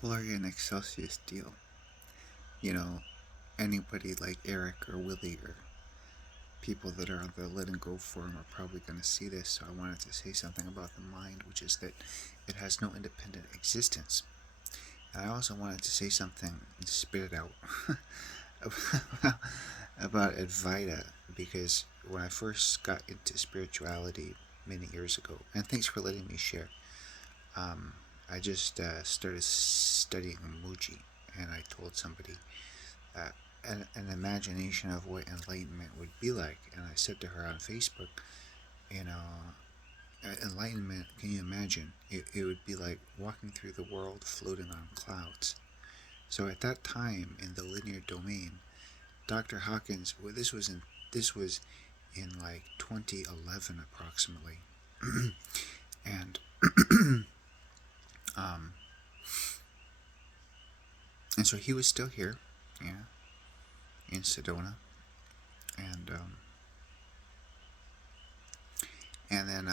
Gloria and Excelsius deal. You know, anybody like Eric or Willie or people that are on the Let and Go forum are probably going to see this, so I wanted to say something about the mind, which is that it has no independent existence. And I also wanted to say something and spit it out about Advaita, because when I first got into spirituality many years ago, and thanks for letting me share, um, I just started studying Muji, and I told somebody uh, an imagination of what enlightenment would be like. And I said to her on Facebook, you know, enlightenment, can you imagine? It would be like walking through the world floating on clouds. So at that time in the linear domain, Dr. Hawkins, well, this was in like 2011 approximately, and um, and so he was still here, yeah, in Sedona, and then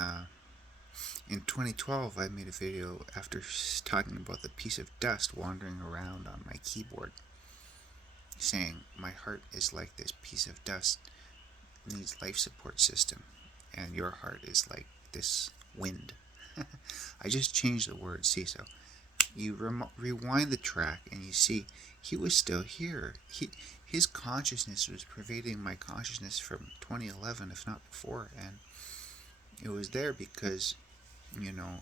in 2012, I made a video after talking about the piece of dust wandering around on my keyboard, saying my heart is like this piece of dust, needs life support system, and your heart is like this wind. I just changed the word, see, so you rewind the track and you see he was still here. His consciousness was pervading my consciousness from 2011, if not before, and it was there because,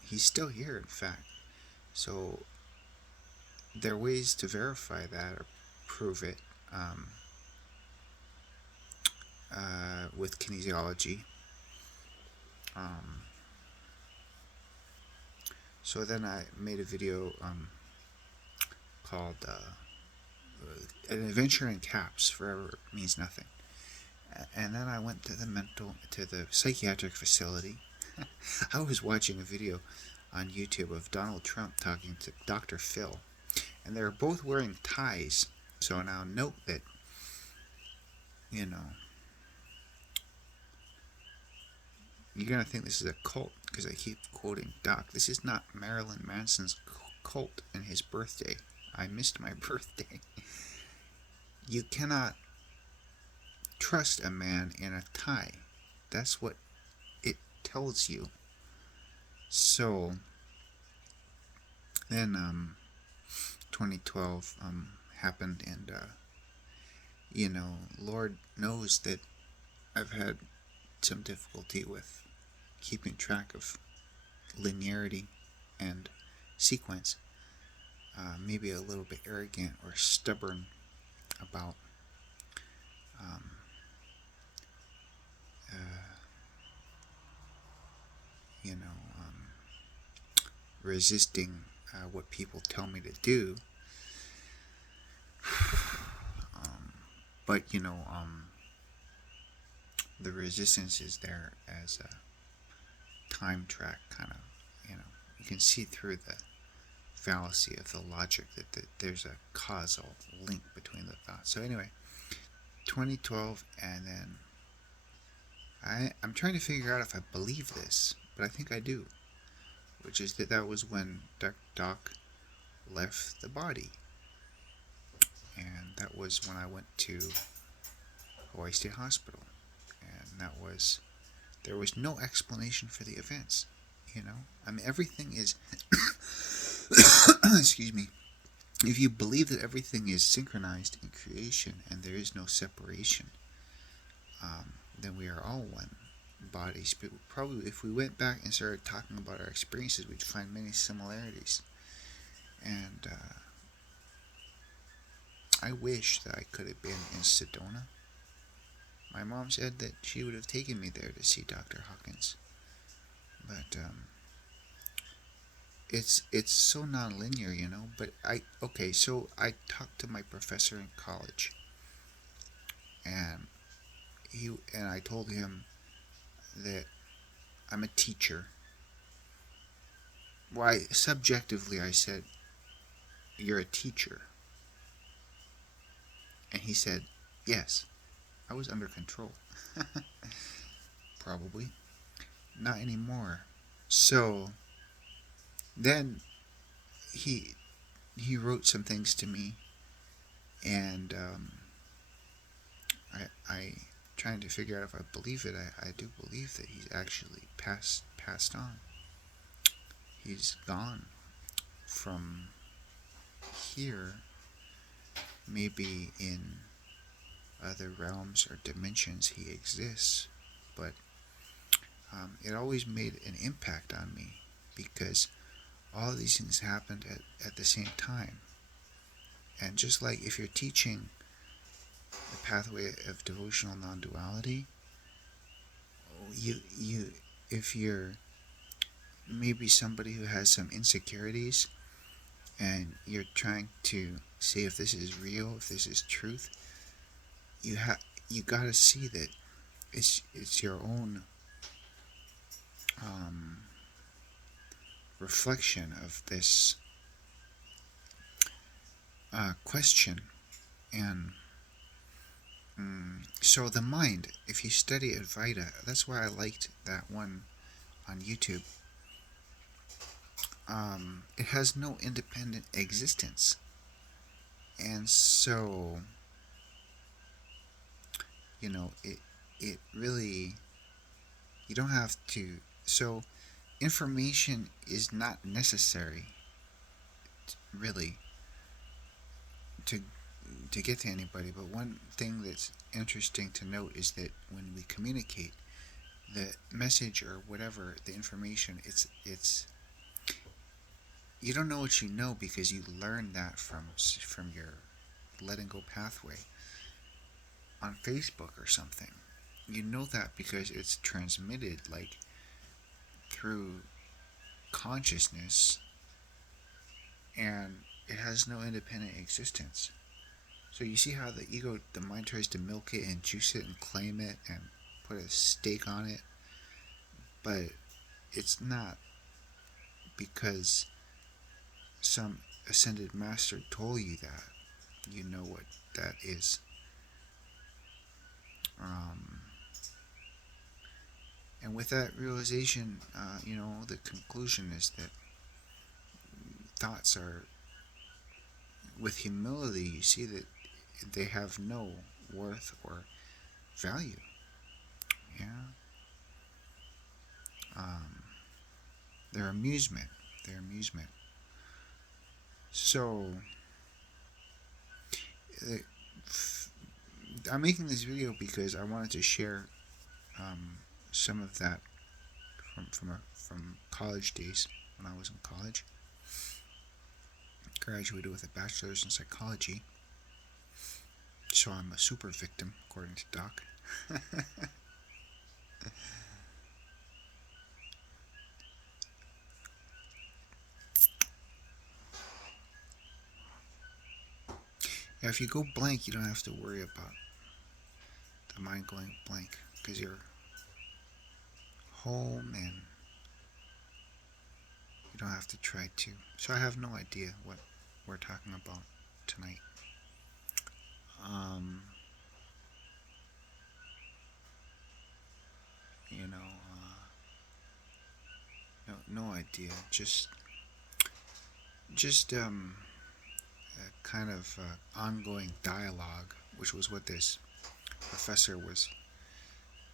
he's still here, in fact. So there are ways to verify that or prove it, um, with kinesiology. Um, so then I made a video called "An Adventure in Caps Forever Means Nothing," and then I went to the psychiatric facility. I was watching a video on YouTube of Donald Trump talking to Dr. Phil, and they were both wearing ties. So now note that, you know, you're going to think this is a cult because I keep quoting Doc. This is not Marilyn Manson's cult and his birthday. I missed my birthday. You cannot trust a man in a tie. That's what it tells you. So then 2012 happened, and Lord knows that I've had some difficulty with keeping track of linearity and sequence. Maybe a little bit arrogant or stubborn about um, uh, you know um, resisting what people tell me to do. um, but the resistance is there as a time track kind of. You can see through the fallacy of the logic that there's a causal link between the thoughts. So anyway, 2012, and then I'm trying to figure out if I believe this, but I think I do, which is that was when Doc left the body, and that was when I went to Hawaii State Hospital, and there was no explanation for the events. I mean, everything is excuse me. If you believe that everything is synchronized in creation and there is no separation, then we are all one body. Probably, if we went back and started talking about our experiences, we'd find many similarities. And I wish that I could have been in Sedona. My mom said that she would have taken me there to see Dr. Hawkins, but it's so non-linear, But so I talked to my professor in college, and I told him that I'm a teacher. Why, subjectively, I said, "You're a teacher," and he said, "Yes." I was under control. Probably not anymore. So then he he wrote some things to me, and I trying to figure out if I believe it. I do believe that he's actually passed on. He's gone from here, maybe in other realms or dimensions he exists, but it always made an impact on me because all of these things happened at the same time. And just like if you're teaching the pathway of devotional non-duality, you if you're maybe somebody who has some insecurities and you're trying to see if this is real, if this is truth, you gotta see that it's your own um, reflection of this question. And so the mind, if you study Advaita, that's why I liked that one on YouTube. It has no independent existence, and so it really, you don't have to. So information is not necessary, really, to get to anybody. But one thing that's interesting to note is that when we communicate, the message or whatever the information, it's you don't know what you know because you learned that from your letting go pathway on Facebook or something. You know that because it's transmitted like through consciousness, and it has no independent existence. So you see how the ego, the mind, tries to milk it and juice it and claim it and put a stake on it, but it's not because some ascended master told you that. You know what that is. Um, and with that realization, the conclusion is that thoughts are, with humility, you see that they have no worth or value. Yeah. Um, their amusement. Their amusement. So, uh, I'm making this video because I wanted to share some of that from college days when I was in college. Graduated with a bachelor's in psychology, so I'm a super victim according to Doc. Yeah, if you go blank, you don't have to worry about the mind going blank because you're home and you don't have to try to. So I have no idea what we're talking about tonight. Um, you know, no idea. Just a kind of ongoing dialogue, which was what this professor was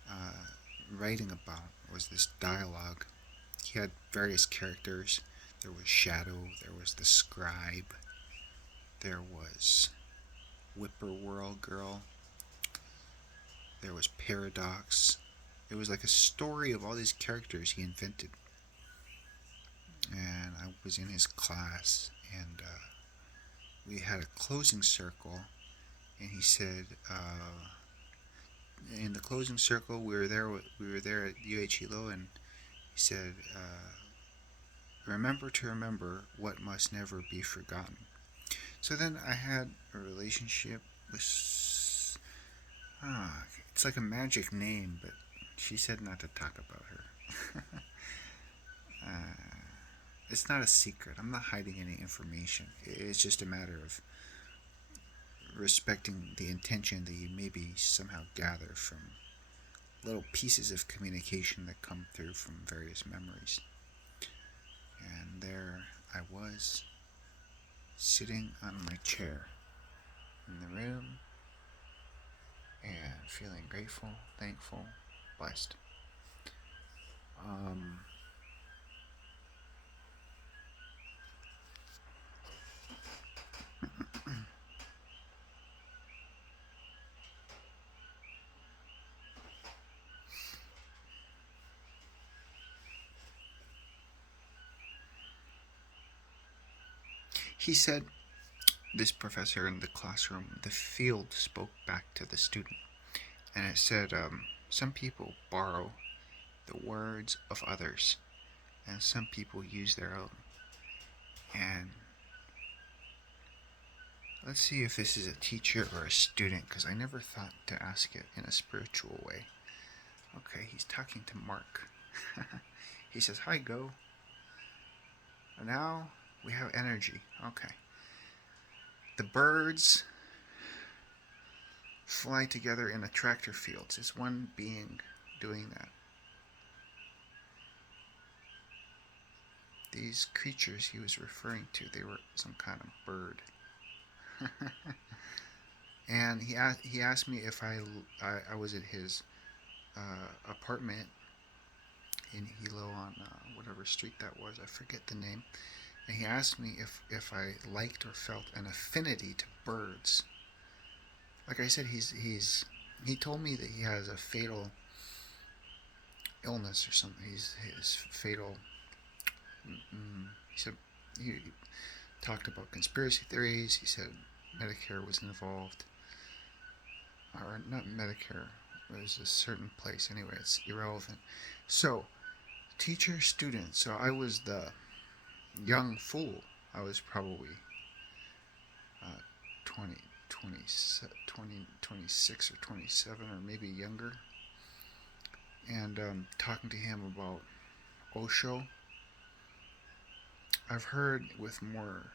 uh, writing about. Was this dialogue? He had various characters. There was Shadow. There was the Scribe. There was Whippoorwill Girl. There was Paradox. It was like a story of all these characters he invented. And I was in his class, and we had a closing circle, and he said, in the closing circle, we were there at UH Hilo, and he said, remember to remember what must never be forgotten. So then I had a relationship with, it's like a magic name, but she said not to talk about her. It's not a secret. I'm not hiding any information. It's just a matter of respecting the intention that you maybe somehow gather from little pieces of communication that come through from various memories. And there I was, sitting on my chair in the room and feeling grateful, thankful, blessed. Um, he said, this professor in the classroom, the field spoke back to the student, and it said, some people borrow the words of others, and some people use their own. And let's see if this is a teacher or a student, because I never thought to ask it in a spiritual way. Okay, he's talking to Mark. He says, hi, Go. Now we have energy. Okay. The birds fly together in a tractor field. It's one being doing that. These creatures he was referring to, they were some kind of bird. And he asked me if I was at his apartment in Hilo on whatever street that was. I forget the name. And he asked me if I liked or felt an affinity to birds. Like I said, he told me that he has a fatal illness or something. His fatal. He said he talked about conspiracy theories. He said Medicare was involved, or not Medicare. It was a certain place. Anyway, it's irrelevant. So, teacher, student. So I was the young fool. I was probably 20, 26 or 27 or maybe younger. And talking to him about Osho. I've heard with more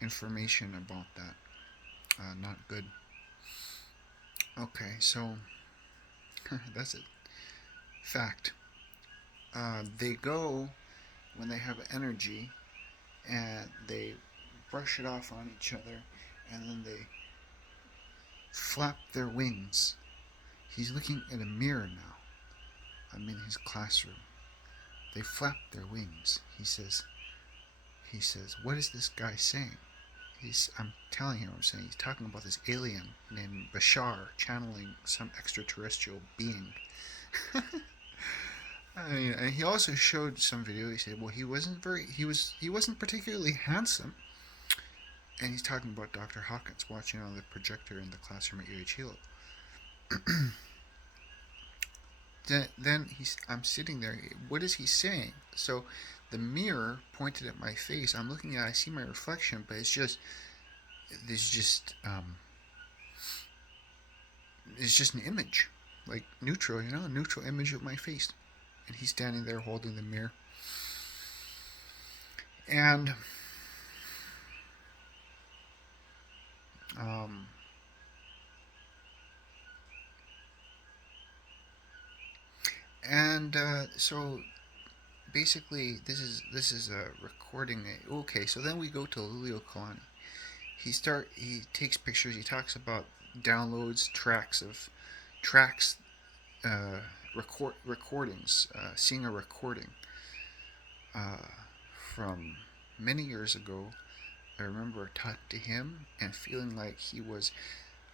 information about that. Not good. Okay, so that's it. Fact. They go when they have energy and they brush it off on each other and then they flap their wings. He's looking in a mirror now. I'm in his classroom. They flap their wings. He says, what is this guy saying? I'm telling him, I'm saying he's talking about this alien named Bashar channeling some extraterrestrial being. I mean, and he also showed some video. He said, well, he wasn't particularly handsome. And he's talking about Dr. Hawkins watching on the projector in the classroom at UH Hilo. Then I'm sitting there. What is he saying? So the mirror pointed at my face. I'm looking at it. I see my reflection, but it's just an image, like neutral, a neutral image of my face. And he's standing there holding the mirror. And so basically this is a recording. Okay, so then we go to Lelio Kalani. He takes pictures. He talks about downloads, recordings, seeing a recording from many years ago. I remember talking to him and feeling like he was,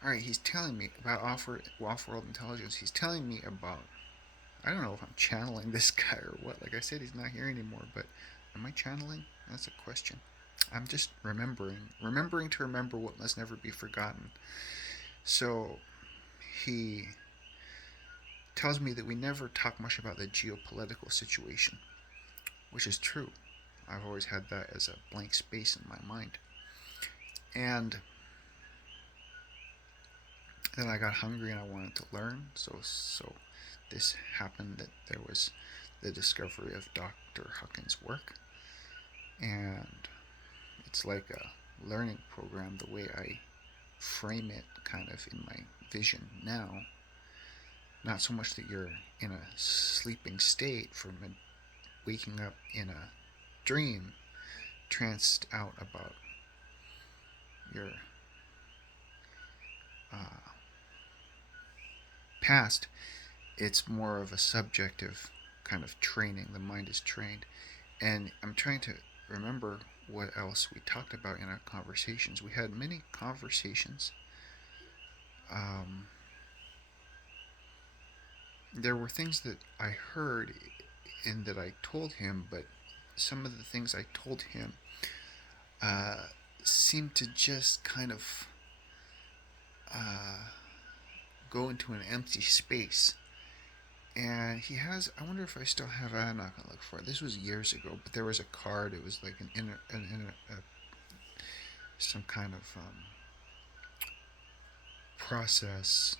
all right, he's telling me about off-world intelligence. He's telling me about, I don't know if I'm channeling this guy or what. Like I said, he's not here anymore, but am I channeling? That's a question. I'm just remembering to remember what must never be forgotten. So he tells me that we never talk much about the geopolitical situation, which is true. I've always had that as a blank space in my mind. And then I got hungry and I wanted to learn. So this happened, that there was the discovery of Dr. Hawkins' work. And it's like a learning program, the way I frame it kind of in my vision now. Not so much that you're in a sleeping state waking up in a dream, tranced out about your uh, past. It's more of a subjective kind of training. The mind is trained. And I'm trying to remember what else we talked about in our conversations. We had many conversations. There were things that I heard and that I told him, but some of the things I told him seemed to just kind of go into an empty space. And he has, I wonder if I still have it. I'm not going to look for it. This was years ago, but there was a card. It was like some kind of process.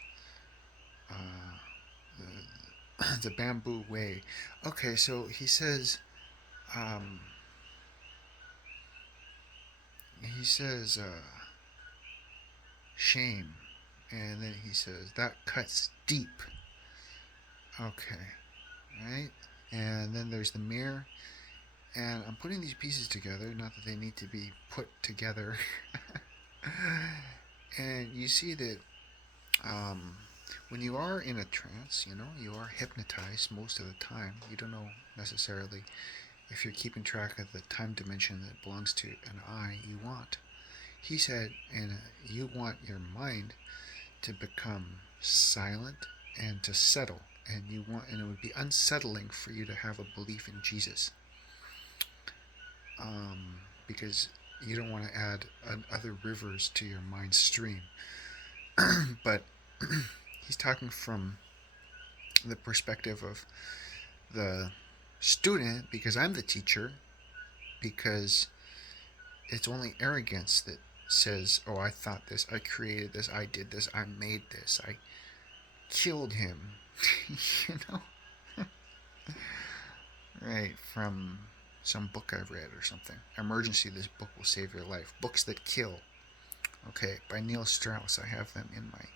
The bamboo way. Okay, so he says, um, shame, and then he says that cuts deep. Okay, right? And then there's the mirror, and I'm putting these pieces together, not that they need to be put together. And you see that when you are in a trance, you are hypnotized most of the time. You don't know necessarily if you're keeping track of the time dimension that belongs to an I you want. He said, and you want your mind to become silent and to settle, and it would be unsettling for you to have a belief in Jesus, because you don't want to add other rivers to your mind stream. But he's talking from the perspective of the student, because I'm the teacher, because it's only arrogance that says, oh, I thought this, I created this, I did this, I made this, I killed him. Right, from some book I've read or something. Emergency, this book will save your life. Books that kill. Okay, by Neil Strauss. I have them in my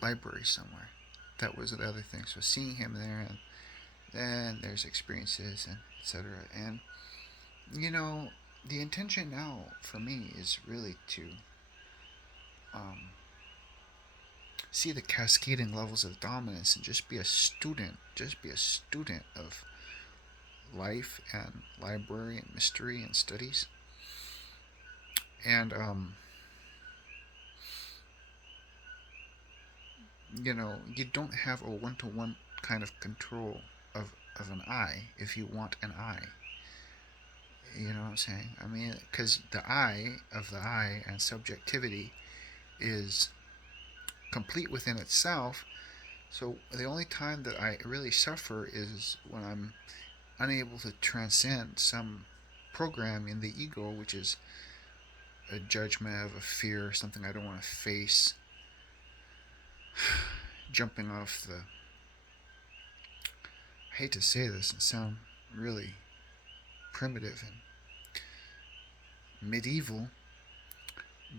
library somewhere. That was the other thing. So seeing him there, and then there's experiences and etc. And the intention now for me is really to see the cascading levels of dominance and just be a student of life and library and mystery and studies. And you don't have a one-to-one kind of control of an I if you want an I. You know what I'm saying? I mean, because the I of the I and subjectivity is complete within itself. So the only time that I really suffer is when I'm unable to transcend some program in the ego, which is a judgment of a fear, something I don't want to face, jumping off the, I hate to say this and sound really primitive and medieval,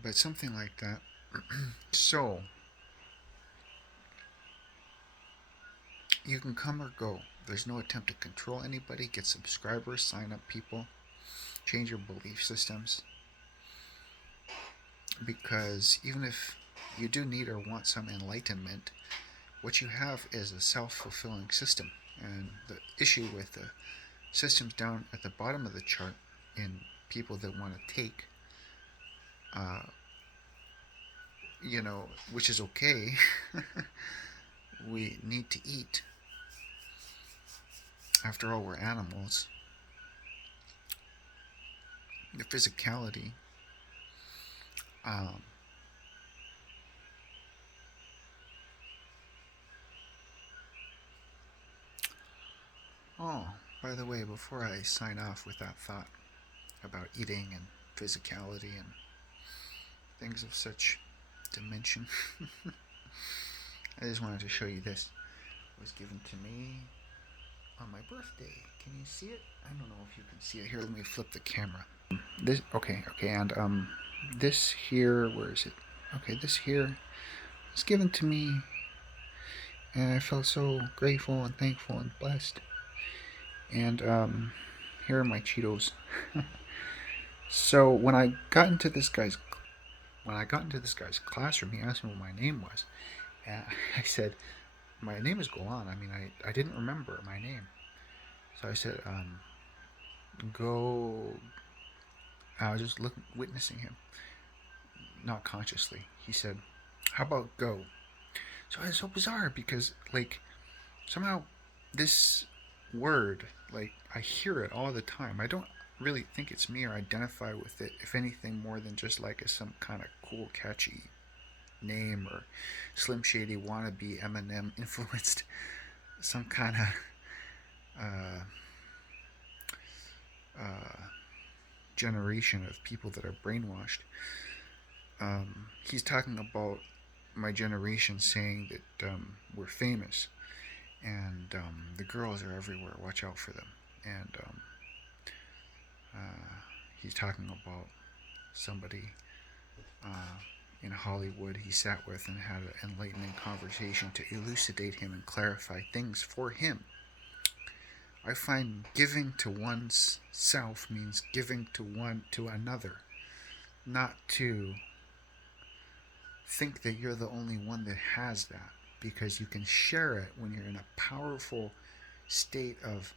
but something like that. So you can come or go. There's no attempt to control anybody, get subscribers, sign up people, change your belief systems. Because even if you do need or want some enlightenment, what you have is a self-fulfilling system. And the issue with the systems down at the bottom of the chart in people that want to take, which is okay, we need to eat. After all, we're animals. The physicality, oh, by the way, before I sign off with that thought about eating and physicality and things of such dimension, I just wanted to show you this. It was given to me on my birthday. Can you see it? I don't know if you can see it. Here, let me flip the camera. This, okay, and this here, where is it? Okay, this here was given to me, and I felt so grateful and thankful and blessed. And here are my Cheetos. So when I got into this guy's classroom, he asked me what my name was, and I said, "My name is Golan." I mean, I didn't remember my name, so I said, "Go." I was just witnessing him, not consciously. He said, "How about go?" So it's so bizarre because like somehow this word, like I hear it all the time. I don't really think it's me or identify with it, if anything more than just like some kind of cool, catchy name or Slim Shady wannabe Eminem influenced some kind of uh, uh, generation of people that are brainwashed. He's talking about my generation saying that we're famous and the girls are everywhere. Watch out for them. And uh, he's talking about somebody uh, in Hollywood he sat with and had an enlightening conversation to elucidate him and clarify things for him. I find giving to one's self means giving to another, not to think that you're the only one that has that, because you can share it when you're in a powerful state of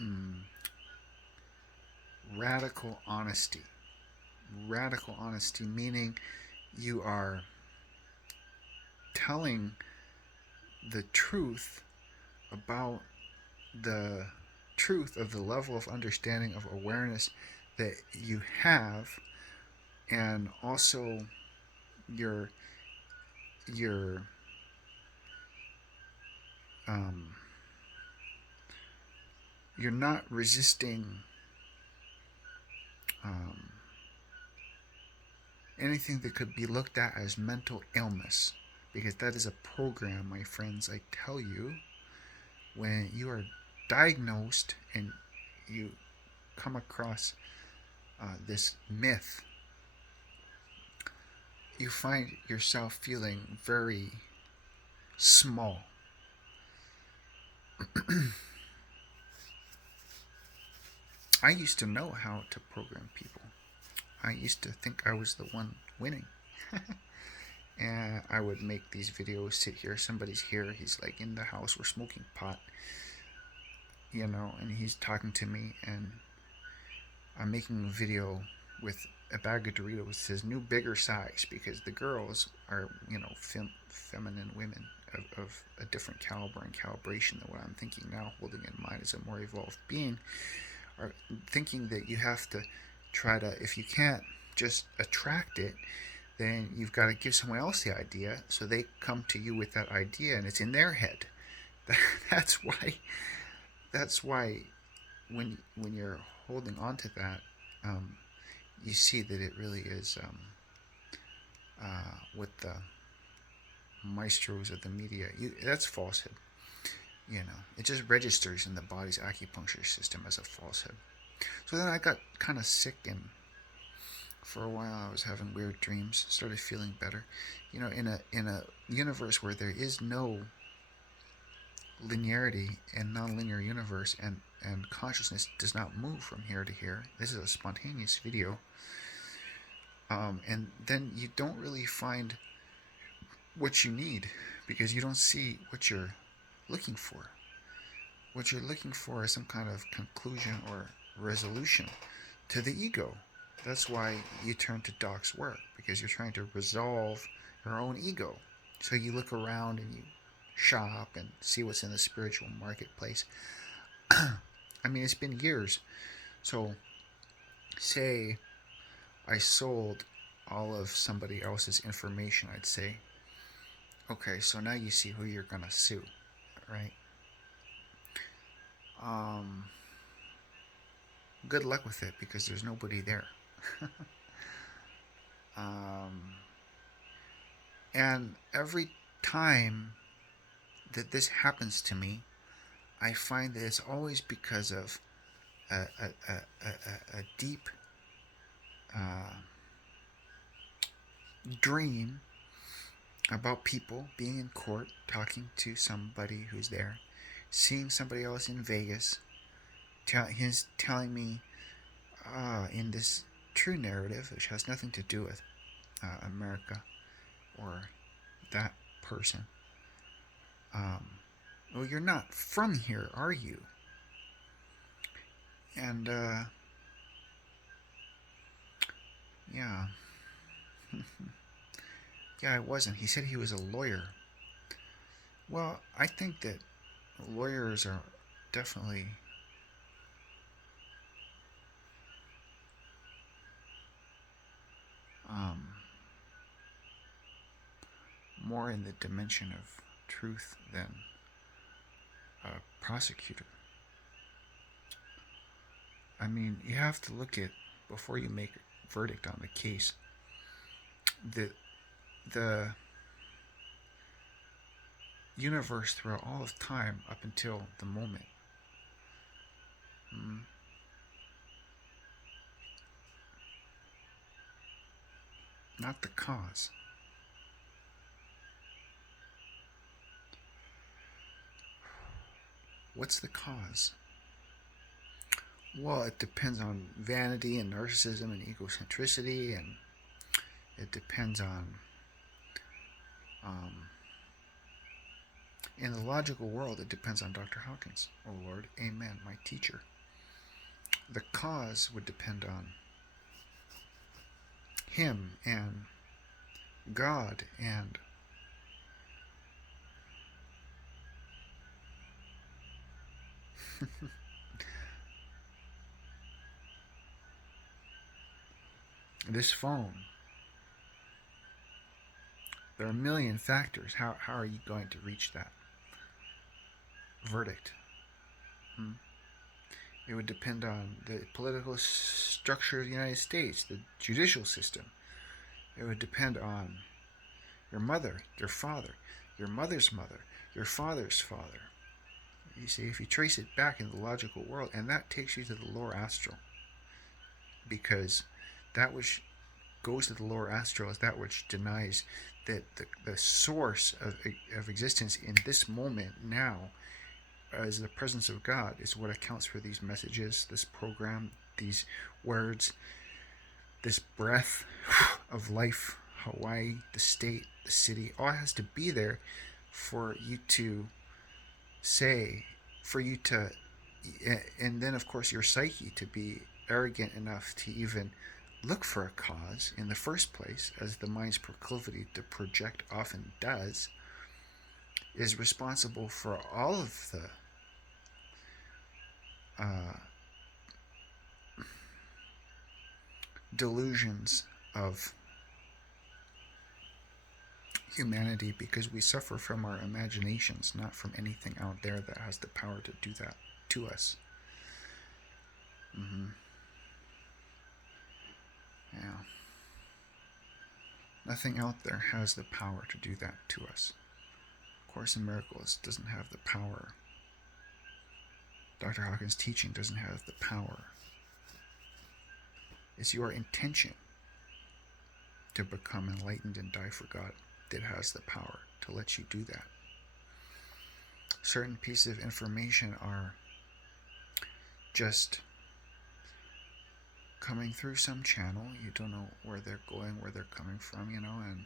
mm, radical honesty. Radical honesty meaning you are telling the truth about the truth of the level of understanding of awareness that you have, and also your your um, you're not resisting um, anything that could be looked at as mental illness, because that is a program, my friends. I tell you, when you are diagnosed and you come across this myth, you find yourself feeling very small. I used to know how to program people. I used to think I was the one winning. And I would make these videos, sit here, somebody's here, he's like in the house, we're smoking pot, and he's talking to me, and I'm making a video with a bag of Doritos, his new bigger size, because the girls are, feminine women of a different caliber and calibration than what I'm thinking now, holding in mind as a more evolved being, are thinking that you have to try to, if you can't just attract it, then you've got to give someone else the idea, so they come to you with that idea, and it's in their head. That's why. That's why when you're holding on to that, um, you see that it really is what the maestros of the media. That's falsehood. It just registers in the body's acupuncture system as a falsehood. So then I got kind of sick, and for a while I was having weird dreams. Started feeling better. In a universe where there is no linearity and nonlinear universe, and consciousness does not move from here to here. This is a spontaneous video. And then you don't really find what you need, because you don't see what you're looking for. What you're looking for is some kind of conclusion or resolution to the ego. That's why you turn to Doc's work, because you're trying to resolve your own ego. So you look around and you shop and see what's in the spiritual marketplace. I mean, it's been years. So, say I sold all of somebody else's information, I'd say, okay, so now you see who you're going to sue, right? Good luck with it, because there's nobody there. And every time that this happens to me, I find that it's always because of a deep dream about people being in court, talking to somebody who's there, seeing somebody else in Vegas, He's telling me in this true narrative, which has nothing to do with America or that person. Well, you're not from here, are you? And yeah, yeah, I wasn't. He said he was a lawyer. Well, I think that lawyers are definitely um, more in the dimension of truth than a prosecutor. I mean, you have to look at, before you make a verdict on the case, the the universe throughout all of time up until the moment. Mm, not the cause. What's the cause? Well, it depends on vanity and narcissism and egocentricity, and it depends on, um, in the logical world, it depends on Dr. Hawkins. Oh Lord, amen, my teacher. The cause would depend on him and God and this phone. There are a million factors. How are you going to reach that verdict? Hmm? It would depend on the political structure of the United States, the judicial system. It would depend on your mother, your father, your mother's mother, your father's father. You see, if you trace it back in the logical world, and that takes you to the lower astral, because that which goes to the lower astral is that which denies that the source of existence in this moment now as the presence of God is what accounts for these messages, this program, these words, this breath of life, Hawaii, the state, the city, all has to be there for you to say, for you to, and then of course your psyche to be arrogant enough to even look for a cause in the first place, as the mind's proclivity to project often does, is responsible for all of the delusions of humanity, because we suffer from our imaginations, not from anything out there that has the power to do that to us. Mm-hmm. Yeah. Nothing out there has the power to do that to us. Course in Miracles doesn't have the power. Dr. Hawkins' teaching doesn't have the power. It's your intention to become enlightened and die for God that has the power to let you do that. Certain pieces of information are just coming through some channel. You don't know where they're going, where they're coming from, and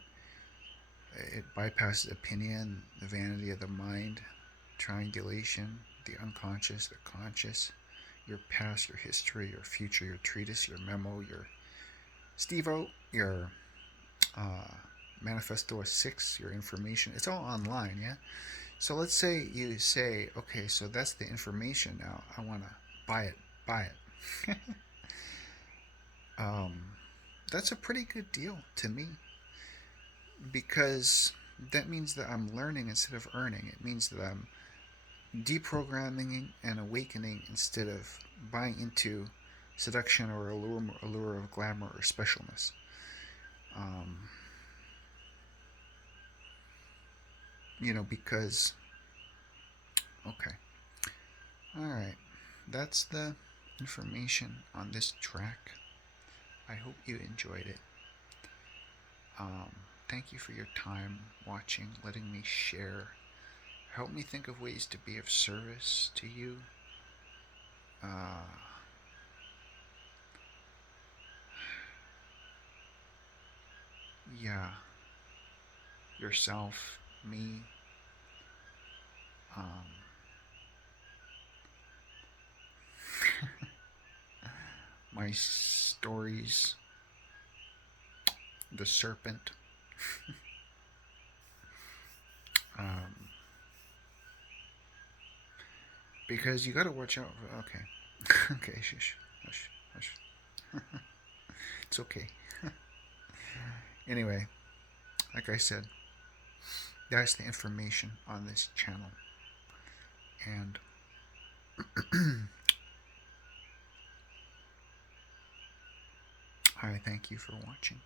it bypasses opinion, the vanity of the mind, triangulation, the unconscious, the conscious, your past, your history, your future, your treatise, your memo, your Steve-O, your Manifesto 6, your information. It's all online, yeah? So let's say you say, okay, so that's the information now. I want to buy it. That's a pretty good deal to me, because that means that I'm learning instead of earning. It means that I'm deprogramming and awakening instead of buying into seduction or allure of glamour or specialness. Because, okay. Alright, that's the information on this track. I hope you enjoyed it. Thank you for your time watching, letting me share. Help me think of ways to be of service to you. yeah, yourself, me, um, my stories, the serpent, um, because you got to watch out. Okay, okay, shush, hush, hush. It's okay. Anyway, like I said, that's the information on this channel, and I thank you for watching.